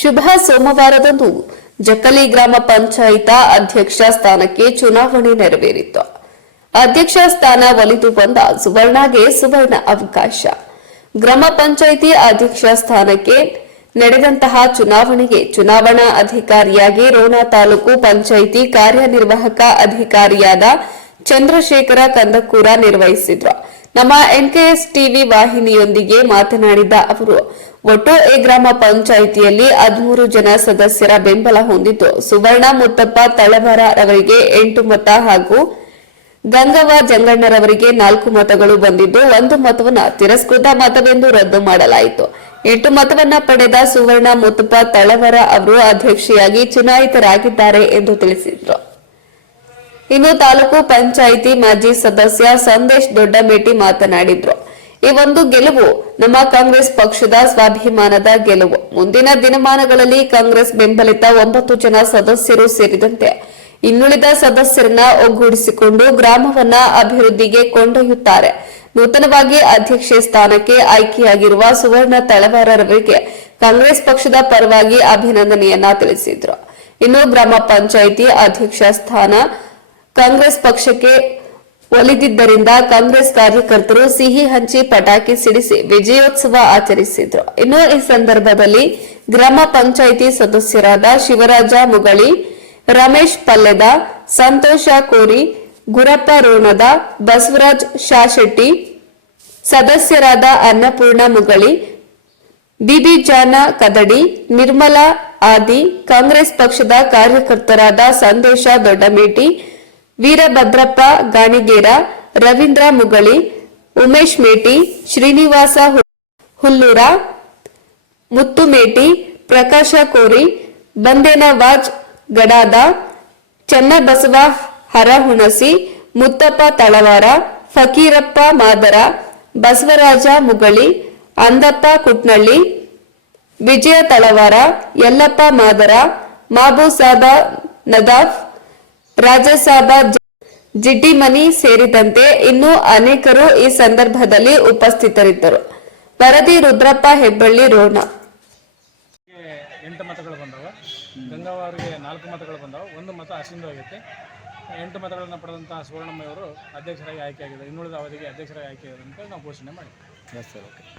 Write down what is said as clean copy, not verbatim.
ಶುಭ ಸೋಮವಾರದಂದು ಜಕ್ಕಲಿ ಗ್ರಾಮ ಪಂಚಾಯತ ಅಧ್ಯಕ್ಷ ಸ್ಥಾನಕ್ಕೆ ಚುನಾವಣೆ ನೆರವೇರಿತು. ಅಧ್ಯಕ್ಷ ಸ್ಥಾನ ಒಲಿದು ಬಂದ ಸುವರ್ಣಗೆ ಸುವರ್ಣ ಅವಕಾಶ. ಗ್ರಾಮ ಪಂಚಾಯಿತಿ ಅಧ್ಯಕ್ಷ ಸ್ಥಾನಕ್ಕೆ ನಡೆದಂತಹ ಚುನಾವಣೆಗೆ ಚುನಾವಣಾ ಅಧಿಕಾರಿಯಾಗಿ ರೋಣ ತಾಲೂಕು ಪಂಚಾಯಿತಿ ಕಾರ್ಯನಿರ್ವಾಹಕ ಅಧಿಕಾರಿಯಾದ ಚಂದ್ರಶೇಖರ ಕಂದಕೂರ ನಿರ್ವಹಿಸಿದ್ರು. ನಮ್ಮ ಎನ್ಕೆಎಸ್ ಟಿವಿ ವಾಹಿನಿಯೊಂದಿಗೆ ಮಾತನಾಡಿದ ಅವರು, ಒಟ್ಟು ಈ ಗ್ರಾಮ ಪಂಚಾಯಿತಿಯಲ್ಲಿ 13 ಜನ ಸದಸ್ಯರ ಬೆಂಬಲ ಹೊಂದಿದ್ದು, ಸುವರ್ಣ ಮುತ್ತಪ್ಪ ತಳವಾರ ರವರಿಗೆ 8 ಮತ ಹಾಗೂ ಗಂಗವ್ವ ಜಂಗಣ್ಣರವರಿಗೆ 4 ಮತಗಳು ಬಂದಿದ್ದು, 1 ಮತವನ್ನು ತಿರಸ್ಕೃತ ಮತವೆಂದು ರದ್ದು ಮಾಡಲಾಯಿತು. 8 ಮತವನ್ನ ಪಡೆದ ಸುವರ್ಣ ಮುತ್ತಪ್ಪ ತಳವಾರ ಅವರು ಅಧ್ಯಕ್ಷೆಯಾಗಿ ಚುನಾಯಿತರಾಗಿದ್ದಾರೆ ಎಂದು ತಿಳಿಸಿದರು. ಇನ್ನು ತಾಲೂಕು ಪಂಚಾಯಿತಿ ಮಾಜಿ ಸದಸ್ಯ ಸಂದೇಶ್ ದೊಡ್ಡಮೇಟಿ ಮಾತನಾಡಿದ್ರು. ಈ ಒಂದು ಗೆಲುವು ನಮ್ಮ ಕಾಂಗ್ರೆಸ್ ಪಕ್ಷದ ಸ್ವಾಭಿಮಾನದ ಗೆಲುವು. ಮುಂದಿನ ದಿನಮಾನಗಳಲ್ಲಿ ಕಾಂಗ್ರೆಸ್ ಬೆಂಬಲಿತ 9 ಜನ ಸದಸ್ಯರು ಸೇರಿದಂತೆ ಇನ್ನುಳಿದ ಸದಸ್ಯರನ್ನ ಒಗ್ಗೂಡಿಸಿಕೊಂಡು ಗ್ರಾಮವನ್ನ ಅಭಿವೃದ್ಧಿಗೆ ಕೊಂಡೊಯ್ಯುತ್ತಾರೆ. ನೂತನವಾಗಿ ಅಧ್ಯಕ್ಷೆ ಸ್ಥಾನಕ್ಕೆ ಆಯ್ಕೆಯಾಗಿರುವ ಸುವರ್ಣ ತಳವಾರರವರಿಗೆ ಕಾಂಗ್ರೆಸ್ ಪಕ್ಷದ ಪರವಾಗಿ ಅಭಿನಂದನೆಯನ್ನ ತಿಳಿಸಿದ್ರು. ಇನ್ನು ಗ್ರಾಮ ಪಂಚಾಯಿತಿ ಅಧ್ಯಕ್ಷ ಸ್ಥಾನ ಕಾಂಗ್ರೆಸ್ ಪಕ್ಷಕ್ಕೆ ಒಲಿದಿದ್ದರಿಂದ ಕಾಂಗ್ರೆಸ್ ಕಾರ್ಯಕರ್ತರು ಸಿಹಿ ಹಂಚಿ ಪಟಾಕಿ ಸಿಡಿಸಿ ವಿಜಯೋತ್ಸವ ಆಚರಿಸಿದ್ರು. ಇನ್ನು ಈ ಸಂದರ್ಭದಲ್ಲಿ ಗ್ರಾಮ ಪಂಚಾಯಿತಿ ಸದಸ್ಯರಾದ ಶಿವರಾಜ ಮುಗಳಿ, ರಮೇಶ್ ಪಲ್ಲೆದ, ಸಂತೋಷ ಕೋರಿ, ಗುರಪ್ಪ ರೋಣದ, ಬಸವರಾಜ್ ಶಾಶೆಟ್ಟಿ, ಸದಸ್ಯರಾದ ಅನ್ನಪೂರ್ಣ ಮುಗಳಿ, ಬಿಬಿ ಜಾನ ಕದಡಿ, ನಿರ್ಮಲಾ ಆದಿ, ಕಾಂಗ್ರೆಸ್ ಪಕ್ಷದ ಕಾರ್ಯಕರ್ತರಾದ ಸಂದೇಶ ದೊಡ್ಡಮೇಟಿ, ವೀರಭದ್ರಪ್ಪ ಗಾಣಿಗೇರ, ರವೀಂದ್ರ ಮುಗಳಿ, ಉಮೇಶ್ ಮೇಟಿ, ಶ್ರೀನಿವಾಸ ಹುಲ್ಲೂರ, ಮುತ್ತುಮೇಟಿ, ಪ್ರಕಾಶ ಕೋರಿ, ಬಂದೇನವಾಜ್ ಗಡಾದ, ಚನ್ನಬಸವ ಹರಹುಣಸಿ, ಮುತ್ತಪ್ಪ ತಳವಾರ, ಫಕೀರಪ್ಪ ಮಾದರ, ಬಸವರಾಜ ಮುಗಳಿ, ಅಂದಪ್ಪ ಕುಟ್ನಳ್ಳಿ, ವಿಜಯ ತಳವಾರ, ಯಲ್ಲಪ್ಪ ಮಾದರ, ಮಾಬೂಸಾಬ ನದಾಫ್, ರಾಜಸಾಬ ಜಿಡ್ಡಿಮನಿ ಸೇರಿದಂತೆ ಇನ್ನೂ ಅನೇಕರು ಈ ಸಂದರ್ಭದಲ್ಲಿ ಉಪಸ್ಥಿತರಿದ್ದರು. ವರದಿ ರುದ್ರಪ್ಪ ಹೆಬ್ಬಳ್ಳಿ, ರೋಣ. 8 ಮತಗಳು ಬಂದವ. ಗಂಗವ್ವ ಅವರಿಗೆ 4 ಮತಗಳು ಬಂದವು. 1 ಮತ ಅಸಿಂಧವಾಗೈತೆ. 8 ಮತಗಳನ್ನು ಪಡೆದಂತಹ ಸುವರ್ಣಮ್ಮಯವರು ಅಧ್ಯಕ್ಷರಾಗಿ ಆಯ್ಕೆಯಾಗಿದ್ದಾರೆ. ಇನ್ನುಳಿದ ಅವಧಿಗೆ ಅಧ್ಯಕ್ಷರಾಗಿ ಆಯ್ಕೆಯಾಗಿದ್ದಾರೆ ಅಂತ ನಾವು ಘೋಷಣೆ ಮಾಡಿದ್ದೀವಿ.